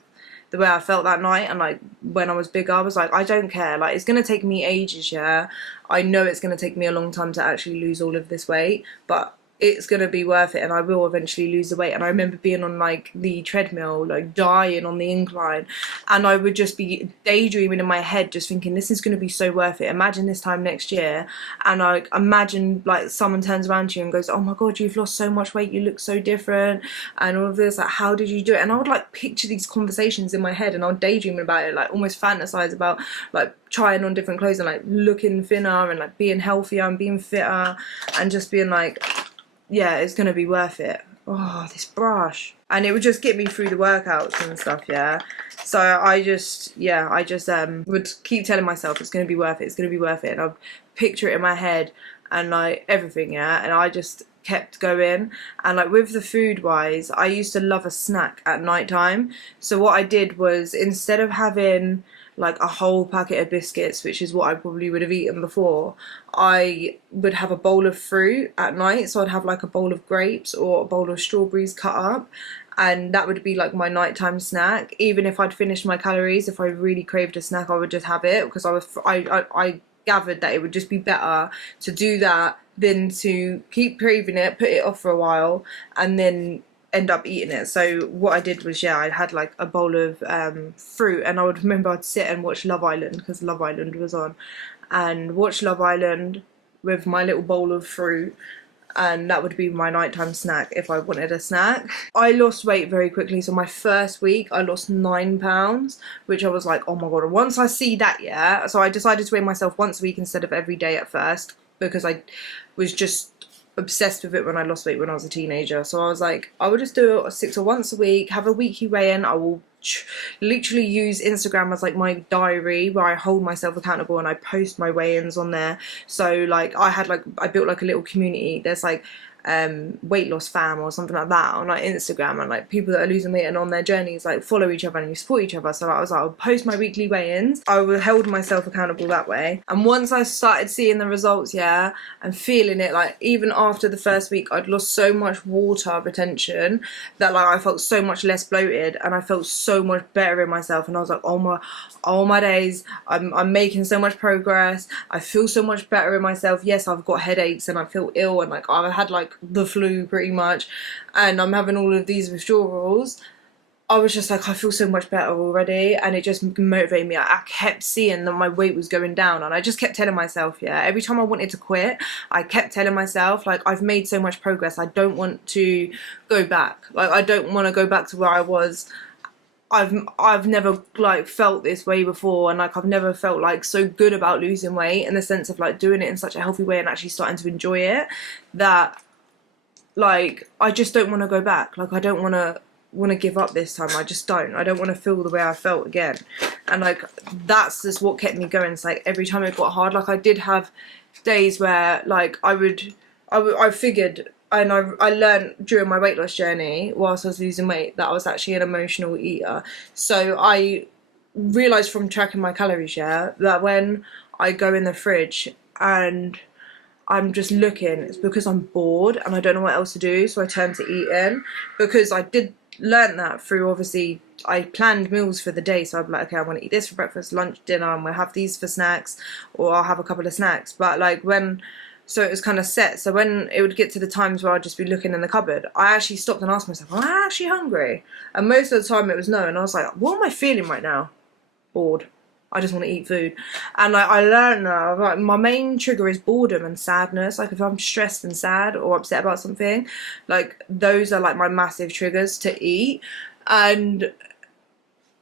the way I felt that night. And like, when I was bigger, I was like, I don't care. Like, it's going to take me ages, yeah. I know it's going to take me a long time to actually lose all of this weight, but it's gonna be worth it, and I will eventually lose the weight. And I remember being on like the treadmill, like dying on the incline, and I would just be daydreaming in my head, just thinking, this is gonna be so worth it. Imagine this time next year, and I imagine like someone turns around to you and goes, oh my god, you've lost so much weight, you look so different, and all of this, like, how did you do it? And I would like picture these conversations in my head, and I would daydream about it, like almost fantasize about like trying on different clothes and like looking thinner and like being healthier and being fitter, and just being like, yeah, it's gonna be worth it. Oh, this brush. And it would just get me through the workouts and stuff, yeah. So I just would keep telling myself it's gonna be worth it, it's gonna be worth it. And I'd picture it in my head and like everything, yeah. And I just kept going. And like with the food wise, I used to love a snack at night time. So what I did was, instead of having like a whole packet of biscuits, which is what I probably would have eaten before, I would have a bowl of fruit at night. So I'd have like a bowl of grapes or a bowl of strawberries cut up, and that would be like my nighttime snack. Even if I'd finished my calories, if I really craved a snack, I would just have it, because I gathered that it would just be better to do that than to keep craving it, put it off for a while, and then end up eating it. So what I did was, yeah, I had like a bowl of fruit, and I would remember I'd sit and watch Love Island, because Love Island was on, and watch Love Island with my little bowl of fruit, and that would be my nighttime snack if I wanted a snack. I lost weight very quickly. So my first week I lost 9 pounds, which I was like, oh my god. And once I see that, yeah, so I decided to weigh myself once a week instead of every day at first, because I was just obsessed with it when I lost weight when I was a teenager. So I was like, I would just stick to once a week, have a weekly weigh-in. I will literally use Instagram as like my diary, where I hold myself accountable and I post my weigh-ins on there. So like, I built like a little community. There's like weight loss fam or something like that on like Instagram, and like people that are losing weight and on their journeys like follow each other and you support each other. So I was like, I'll post my weekly weigh-ins. I held myself accountable that way. And once I started seeing the results, yeah, and feeling it, like even after the first week, I'd lost so much water retention that like I felt so much less bloated, and I felt so much better in myself. And I was like, oh my days, I'm making so much progress. I feel so much better in myself. Yes, I've got headaches and I feel ill, and like I've had like the flu pretty much, and I'm having all of these withdrawals. I was just like, I feel so much better already, and it just motivated me. I kept seeing that my weight was going down, and I just kept telling myself, yeah, every time I wanted to quit, I kept telling myself, like, I've made so much progress, I don't want to go back. Like, I don't want to go back to where I was. I've never like felt this way before, and like I've never felt like so good about losing weight, in the sense of like doing it in such a healthy way and actually starting to enjoy it, that like I just don't want to go back. Like I don't want to give up this time. I just don't. I don't want to feel the way I felt again. And like that's just what kept me going. It's like every time it got hard, like I did have days where like I figured, and I learned during my weight loss journey whilst I was losing weight that I was actually an emotional eater. So I realised from tracking my calories, yeah, that when I go in the fridge and I'm just looking, it's because I'm bored and I don't know what else to do, so I turn to eating. Because I did learn that through, obviously, I planned meals for the day, so I'd be like, okay, I want to eat this for breakfast, lunch, dinner, and we'll have these for snacks, or I'll have a couple of snacks. But like so it was kind of set. So when it would get to the times where I'd just be looking in the cupboard, I actually stopped and asked myself, am I actually hungry? And most of the time it was no. And I was like, what am I feeling right now? Bored. I just want to eat food. And like I learned that like my main trigger is boredom and sadness. Like if I'm stressed and sad or upset about something, like those are like my massive triggers to eat. And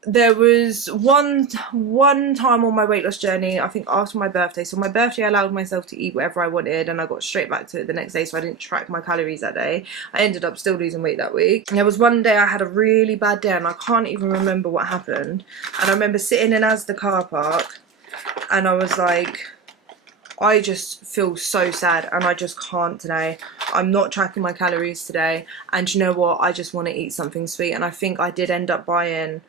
there was one time on my weight loss journey, I think after my birthday. So my birthday I allowed myself to eat whatever I wanted, and I got straight back to it the next day, so I didn't track my calories that day. I ended up still losing weight that week. And there was one day I had a really bad day, and I can't even remember what happened. And I remember sitting in the car park, and I was like, I just feel so sad and I just can't today. I'm not tracking my calories today, and you know what, I just want to eat something sweet. And I think I did end up buying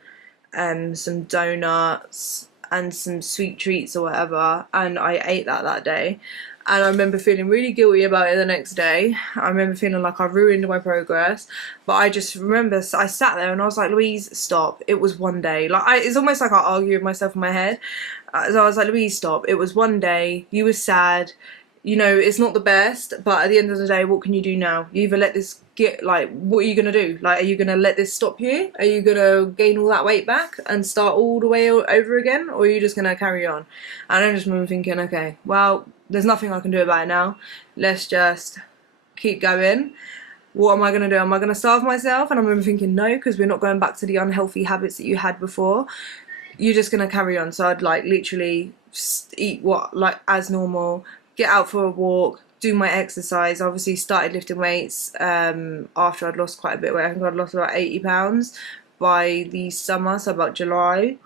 some donuts and some sweet treats or whatever, and I ate that day. And I remember feeling really guilty about it the next day. I remember feeling like I ruined my progress. But I just remember I sat there and I was like, Louise, stop. It was one day. Like, it's almost like I argue with myself in my head. So I was like, Louise, stop. It was one day. You were sad. You know, it's not the best. But at the end of the day, what can you do now? You either let this get, like, what are you going to do? Like, are you going to let this stop you? Are you going to gain all that weight back and start all the way over again? Or are you just going to carry on? And I just remember thinking, okay, well, there's nothing I can do about it now. Let's just keep going. What am I going to do? Am I going to starve myself? And I remember thinking, no, because we're not going back to the unhealthy habits that you had before. You're just going to carry on. So I'd like literally eat like as normal, get out for a walk, do my exercise. I obviously started lifting weights after I'd lost quite a bit of weight. I think I'd lost about 80 pounds by the summer, so about July.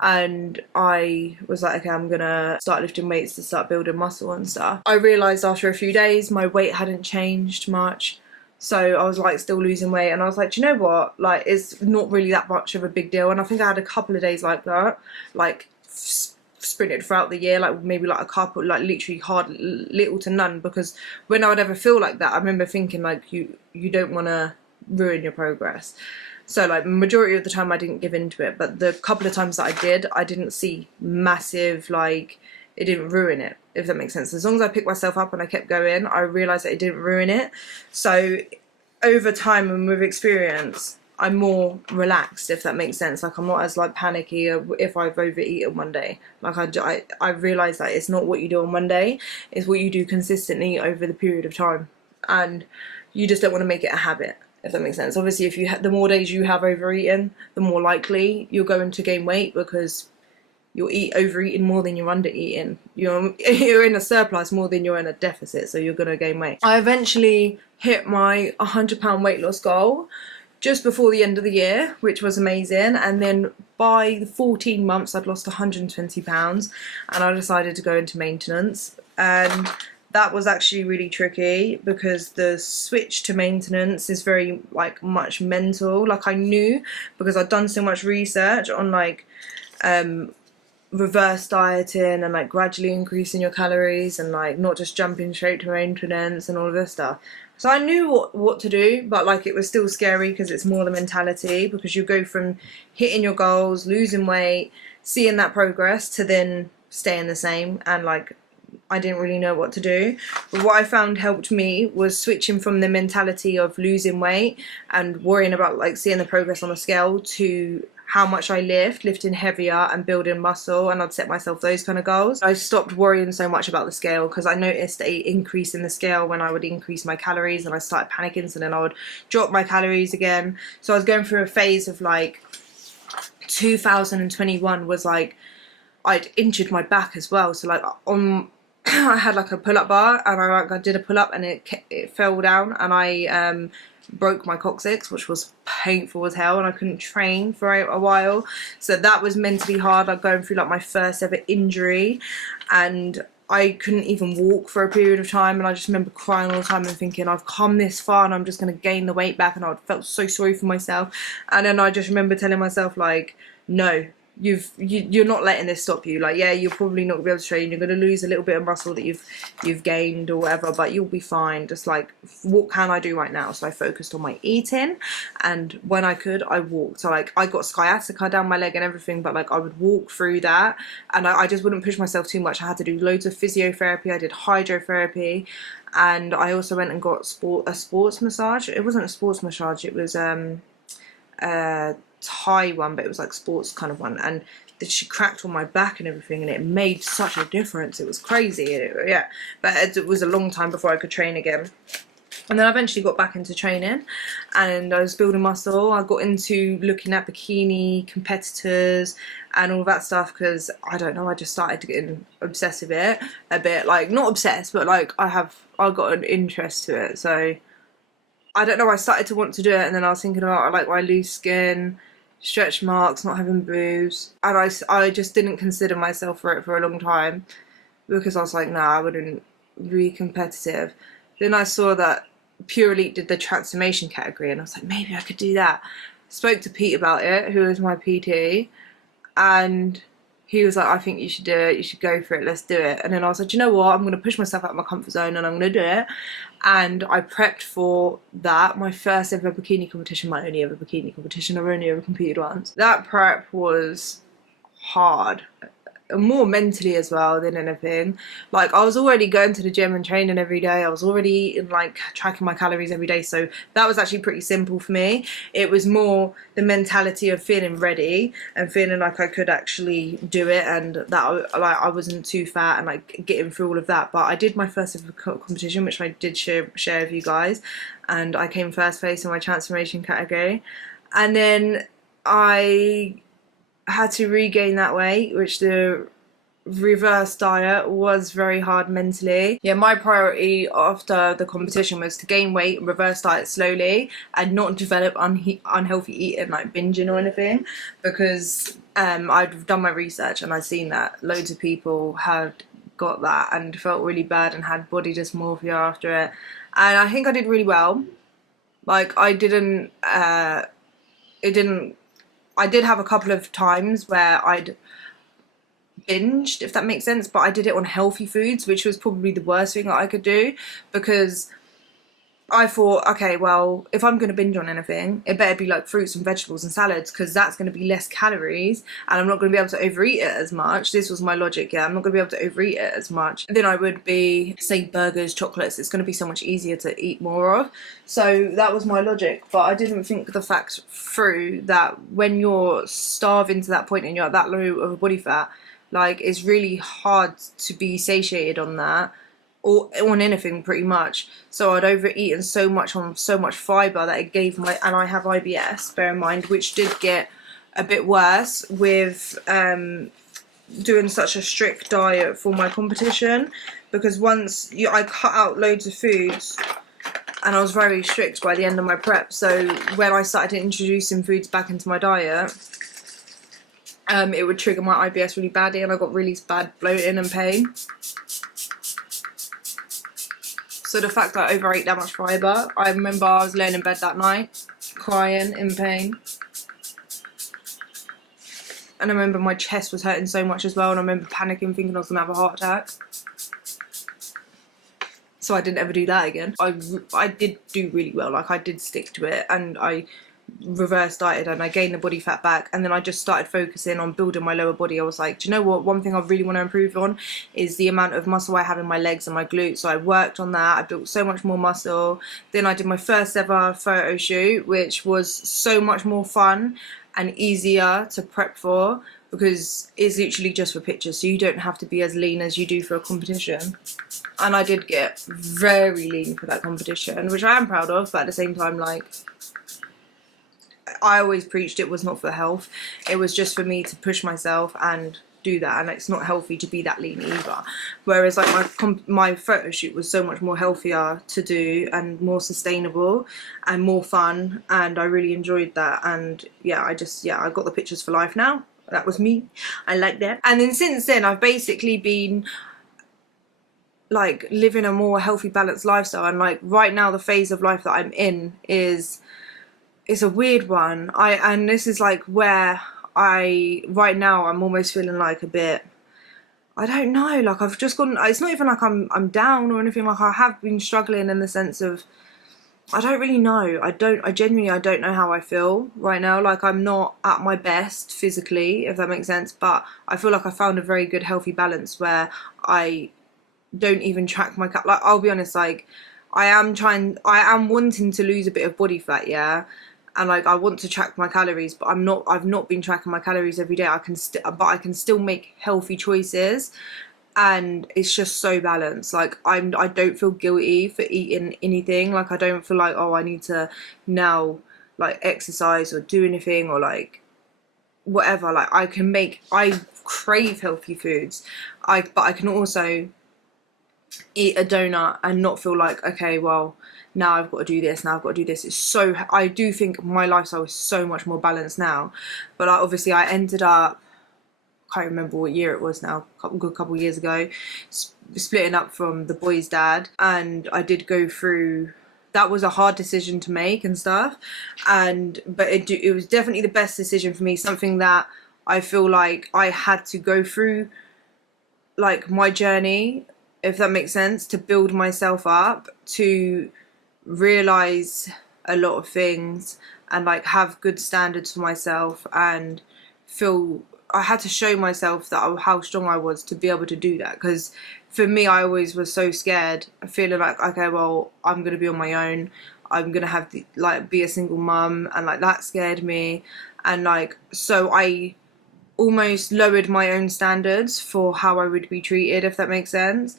And I was like, okay, I'm gonna start lifting weights to start building muscle and stuff. I realised after a few days my weight hadn't changed much, so I was like still losing weight, and I was like, do you know what, like, it's not really that much of a big deal. And I think I had a couple of days like that, like sprinted throughout the year, like maybe like a couple, like literally hard little to none, because when I would ever feel like that, I remember thinking like, you don't want to ruin your progress. So like majority of the time I didn't give into it, but the couple of times that I didn't see massive, like, it didn't ruin it, if that makes sense. As long as I picked myself up and I kept going, I realised that it didn't ruin it. So over time and with experience, I'm more relaxed, if that makes sense. Like, I'm not as like panicky if I've overeaten one day. Like, I realise that it's not what you do on one day, it's what you do consistently over the period of time, and you just don't want to make it a habit, if that makes sense. Obviously, if you the more days you have overeaten, the more likely you're going to gain weight, because you're overeating more than you're undereating. You're in a surplus more than you're in a deficit, so you're going to gain weight. I eventually hit my 100-pound weight loss goal just before the end of the year, which was amazing. And then by 14 months, I'd lost 120 pounds, and I decided to go into maintenance. And that was actually really tricky, because the switch to maintenance is very like much mental. Like, I knew, because I'd done so much research on like reverse dieting and like gradually increasing your calories, and like not just jumping straight to maintenance and all of this stuff. So I knew what to do, but like it was still scary, because it's more the mentality, because you go from hitting your goals, losing weight, seeing that progress, to then staying the same. And like, I didn't really know what to do. But what I found helped me was switching from the mentality of losing weight and worrying about like seeing the progress on the scale, to how much I lifting heavier and building muscle, and I'd set myself those kind of goals. I stopped worrying so much about the scale, because I noticed a increase in the scale when I would increase my calories, and I started panicking, so then I would drop my calories again. So I was going through a phase of like 2021 was like, I'd injured my back as well. So like I had like a pull-up bar, and I did a pull-up and it fell down, and I broke my coccyx, which was painful as hell, and I couldn't train for a while. So that was mentally hard. I'm going through like my first ever injury, and I couldn't even walk for a period of time, and I just remember crying all the time and thinking, I've come this far and I'm just going to gain the weight back, and I felt so sorry for myself. And then I just remember telling myself like, no, you're not letting this stop you. Like, yeah, you're probably not gonna be able to train, you're gonna lose a little bit of muscle that you've gained or whatever, but you'll be fine. Just like, what can I do right now? So I focused on my eating, and when I could, I walked. So like, I got sciatica down my leg and everything, but like I would walk through that, and I just wouldn't push myself too much. I had to do loads of physiotherapy, I did hydrotherapy, and I also went and got a sports massage. It wasn't a sports massage, it was Thai one, but it was like sports kind of one, and she cracked on my back and everything, and it made such a difference. It was crazy. Yeah, but it was a long time before I could train again. And then I eventually got back into training and I was building muscle. I got into looking at bikini competitors and all that stuff because, I don't know, I just started getting obsessed with it a bit. Like, not obsessed, but like I got an interest to it. So, I don't know, I started to want to do it, and then I was thinking about like my loose skin, stretch marks, not having boobs. And I just didn't consider myself for it for a long time because I was like, nah, I wouldn't be competitive. Then I saw that Pure Elite did the transformation category and I was like, maybe I could do that. Spoke to Pete about it, who is my PT, and he was like, I think you should do it, you should go for it, let's do it. And then I was like, you know what, I'm going to push myself out of my comfort zone and I'm going to do it. And I prepped for that, my first ever bikini competition, my only ever bikini competition. I've only ever competed once. That prep was hard, more mentally as well than anything. Like, I was already going to the gym and training every day. I was already like tracking my calories every day, so that was actually pretty simple for me. It was more the mentality of feeling ready and feeling like I could actually do it, and that like I wasn't too fat and like getting through all of that. But I did my first ever competition, which I did share with you guys, and I came first place in my transformation category. And then I had to regain that weight, which the reverse diet was very hard mentally. Yeah, my priority after the competition was to gain weight and reverse diet slowly and not develop unhealthy eating like binging or anything, because I'd done my research and I'd seen that loads of people had got that and felt really bad and had body dysmorphia after it. And I think I did really well. Like, I did have a couple of times where I'd binged, if that makes sense, but I did it on healthy foods, which was probably the worst thing that I could do, because I thought, okay, well, if I'm going to binge on anything, it better be like fruits and vegetables and salads, because that's going to be less calories and I'm not going to be able to overeat it as much. This was my logic, yeah, I'm not going to be able to overeat it as much. Then I would be, say, burgers, chocolates, it's going to be so much easier to eat more of. So that was my logic, but I didn't think the fact through that when you're starving to that point and you're at that low of a body fat, like, it's really hard to be satiated on that, or on anything pretty much. So I'd overeaten so much on so much fibre that it gave my, and I have IBS, bear in mind, which did get a bit worse with doing such a strict diet for my competition, because once I cut out loads of foods and I was very strict by the end of my prep. So when I started introducing foods back into my diet, it would trigger my IBS really badly and I got really bad bloating and pain. So the fact that I overate that much fibre, I remember I was laying in bed that night, crying in pain. And I remember my chest was hurting so much as well, and I remember panicking, thinking I was going to have a heart attack. So I didn't ever do that again. I did do really well, like I did stick to it, and I reverse dieted and I gained the body fat back, and then I just started focusing on building my lower body. I was like, do you know what, one thing I really want to improve on is the amount of muscle I have in my legs and my glutes. So I worked on that, I built so much more muscle. Then I did my first ever photo shoot, which was so much more fun and easier to prep for, because it's literally just for pictures, so you don't have to be as lean as you do for a competition. And I did get very lean for that competition, which I am proud of, but at the same time, like, I always preached it was not for health, it was just for me to push myself and do that, and it's not healthy to be that lean either. Whereas like my photo shoot was so much more healthier to do and more sustainable and more fun, and I really enjoyed that. And yeah, I got the pictures for life now. That was me, I like that. And then since then I've basically been like living a more healthy, balanced lifestyle, and like right now the phase of life that I'm in is, it's a weird one. And this is like where right now I'm almost feeling like a bit, I don't know, like I've just gone, it's not even like I'm down or anything, like I have been struggling in the sense of, I don't really know, I genuinely don't know how I feel right now. Like, I'm not at my best physically, if that makes sense, but I feel like I found a very good healthy balance where I don't even track my like, I'll be honest, like I am wanting to lose a bit of body fat, yeah, and like I want to track my calories, but I've not been tracking my calories every day. But I can still make healthy choices, and it's just so balanced. Like I don't feel guilty for eating anything. Like I don't feel like, oh, I need to now like exercise or do anything or like whatever. Like I crave healthy foods, but I can also eat a donut and not feel like, okay, well, now I've got to do this, now I've got to do this. It's so, I do think my lifestyle is so much more balanced now. But like, obviously I ended up, can't remember what year it was now, a good couple of years ago, splitting up from the boy's dad, and I did go through, that was a hard decision to make and stuff, but it was definitely the best decision for me, something that I feel like I had to go through, like my journey, if that makes sense, to build myself up, to realize a lot of things and like have good standards for myself, and feel I had to show myself that how strong I was to be able to do that. Because for me, I always was so scared, feeling like, okay, well, I'm gonna be on my own, I'm gonna have to like be a single mum, and like that scared me. And like, so I almost lowered my own standards for how I would be treated, if that makes sense,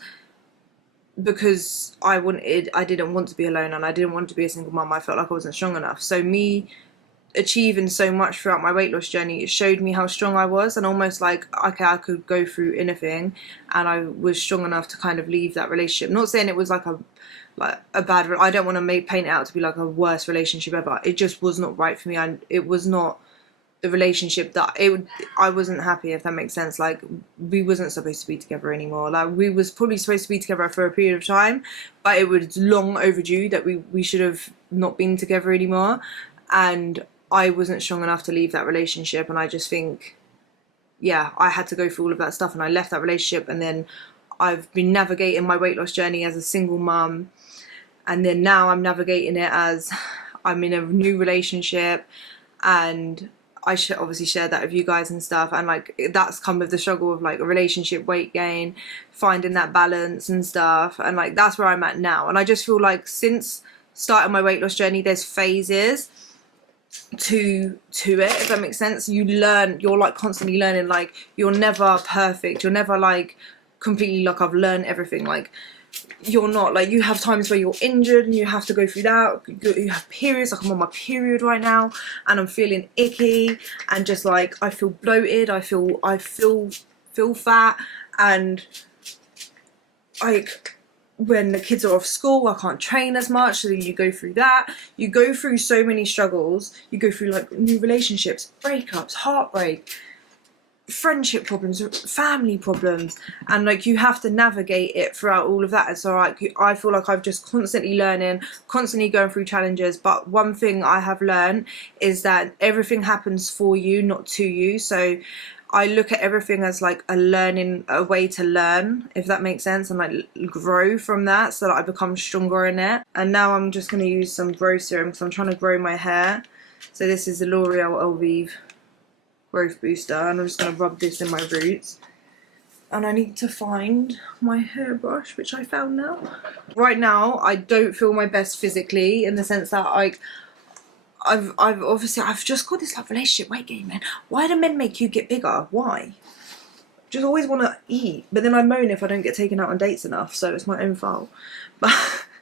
because I didn't want to be alone, and I didn't want to be a single mum. I felt like I wasn't strong enough. So me achieving so much throughout my weight loss journey, it showed me how strong I was, and almost like, okay, I could go through anything, and I was strong enough to kind of leave that relationship. Not saying it was like a bad, I don't want to paint it out to be like a worst relationship ever. It just was not right for me, and it was not the relationship that I wasn't happy, if that makes sense. Like, we wasn't supposed to be together anymore. Like, we was probably supposed to be together for a period of time, but it was long overdue that we should have not been together anymore. And I wasn't strong enough to leave that relationship, and I just think, yeah, I had to go through all of that stuff, and I left that relationship. And then I've been navigating my weight loss journey as a single mum, and then now I'm navigating it as I'm in a new relationship, and I should obviously share that with you guys and stuff. And like, that's come with the struggle of like a relationship, weight gain, finding that balance and stuff. And like, that's where I'm at now. And I just feel like since starting my weight loss journey, there's phases to it, if that makes sense. You're like constantly learning. Like, you're never perfect, you're never like completely like, I've learned everything. Like, you're not, like, you have times where you're injured and you have to go through that. You have periods, like I'm on my period right now and I'm feeling icky, and just like I feel bloated, I feel fat, and like when the kids are off school I can't train as much, so you go through that. You go through so many struggles, you go through like new relationships, breakups, heartbreak, friendship problems, family problems, and like you have to navigate it throughout all of that. And so like, I feel like I've just constantly learning, constantly going through challenges. But one thing I have learned is that everything happens for you, not to you. So I look at everything as like a way to learn, if that makes sense, and like grow from that, so that I become stronger in it. And now I'm just going to use some growth serum because I'm trying to grow my hair. So this is the L'Oreal Elvive growth booster, and I'm just going to rub this in my roots. And I need to find my hairbrush, which I found now. Right now I don't feel my best physically, in the sense that I've just got this like relationship weight gain, man. Why do men make you get bigger? Why? Just always want to eat, but then I moan if I don't get taken out on dates enough, so it's my own fault. But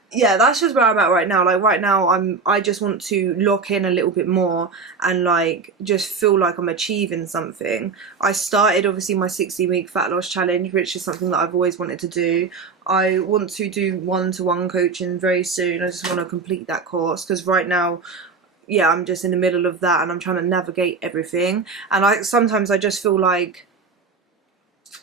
yeah, that's just where I'm at right now. Like right now I just want to lock in a little bit more and like just feel like I'm achieving something. I started obviously my 60-week fat loss challenge, which is something that I've always wanted to do. I want to do one-to-one coaching very soon. I just want to complete that course, because right now, yeah, I'm just in the middle of that and I'm trying to navigate everything. And sometimes I just feel like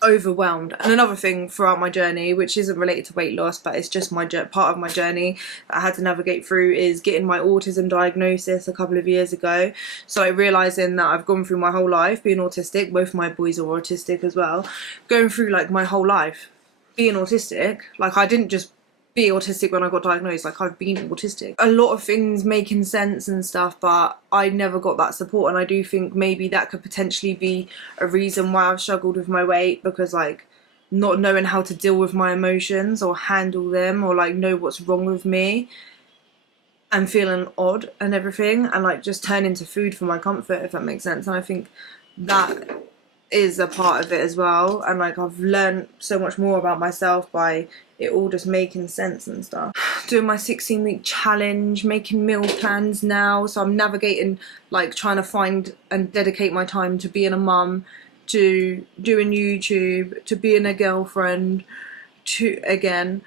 overwhelmed. And another thing throughout my journey, which isn't related to weight loss, but it's just part of my journey that I had to navigate through, is getting my autism diagnosis a couple of years ago. So like realizing that I've gone through my whole life being autistic. Both my boys are autistic as well. Going through like my whole life being autistic. Like, I didn't just be autistic when I got diagnosed, like I've been autistic. A lot of things making sense and stuff, but I never got that support. And I do think maybe that could potentially be a reason why I've struggled with my weight, because like not knowing how to deal with my emotions or handle them, or like know what's wrong with me, and feeling odd and everything, and like just turning to food for my comfort, if that makes sense. And I think that is a part of it as well, and like I've learned so much more about myself by it all just making sense and stuff. Doing my 16-week challenge, making meal plans now, so I'm navigating, like trying to find and dedicate my time to being a mum, to doing YouTube, to being a girlfriend, to again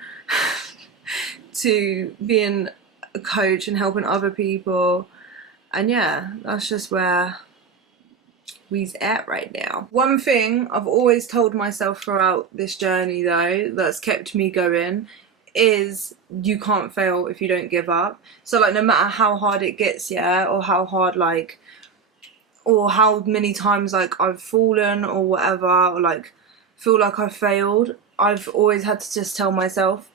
to being a coach and helping other people. And yeah, that's just where we's at right now. One thing I've always told myself throughout this journey though, that's kept me going, is you can't fail if you don't give up. So like no matter how hard it gets, yeah, or how hard like, or how many times like I've fallen or whatever, or like feel like I've failed, I've always had to just tell myself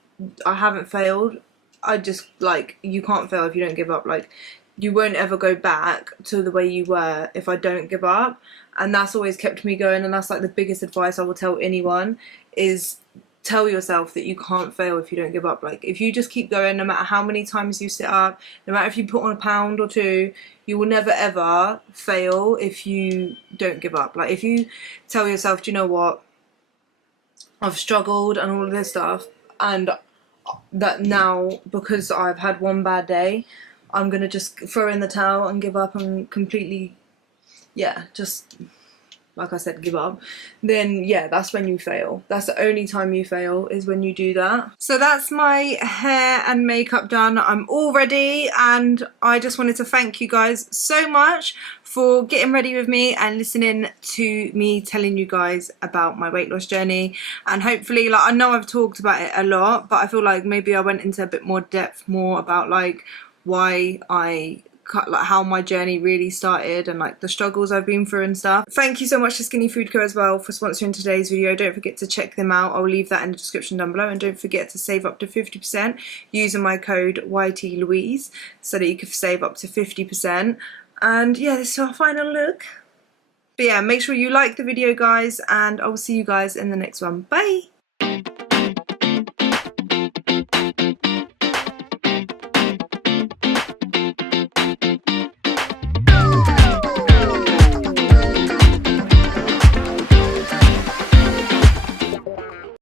I haven't failed. I just, like, you can't fail if you don't give up. Like, you won't ever go back to the way you were if I don't give up. And that's always kept me going, and that's like the biggest advice I will tell anyone, is tell yourself that you can't fail if you don't give up. Like, if you just keep going, no matter how many times you sit up, no matter if you put on a pound or two, you will never ever fail if you don't give up. Like, if you tell yourself, do you know what, I've struggled and all of this stuff, and that now, because I've had one bad day, I'm gonna just throw in the towel and give up and completely, yeah, just, like I said, give up, then yeah, that's when you fail. That's the only time you fail, is when you do that. So that's my hair and makeup done. I'm all ready, and I just wanted to thank you guys so much for getting ready with me and listening to me telling you guys about my weight loss journey. And hopefully, like, I know I've talked about it a lot, but I feel like maybe I went into a bit more depth, more about like why I cut, like how my journey really started and like the struggles I've been through and stuff. Thank you so much to Skinny Food Co as well for sponsoring today's video. Don't forget to check them out. I'll leave that in the description down below, and don't forget to save up to 50% using my code YTLouise so that you can save up to 50%. And yeah, this is our final look. But yeah, make sure you like the video guys, and I'll see you guys in the next one. Bye!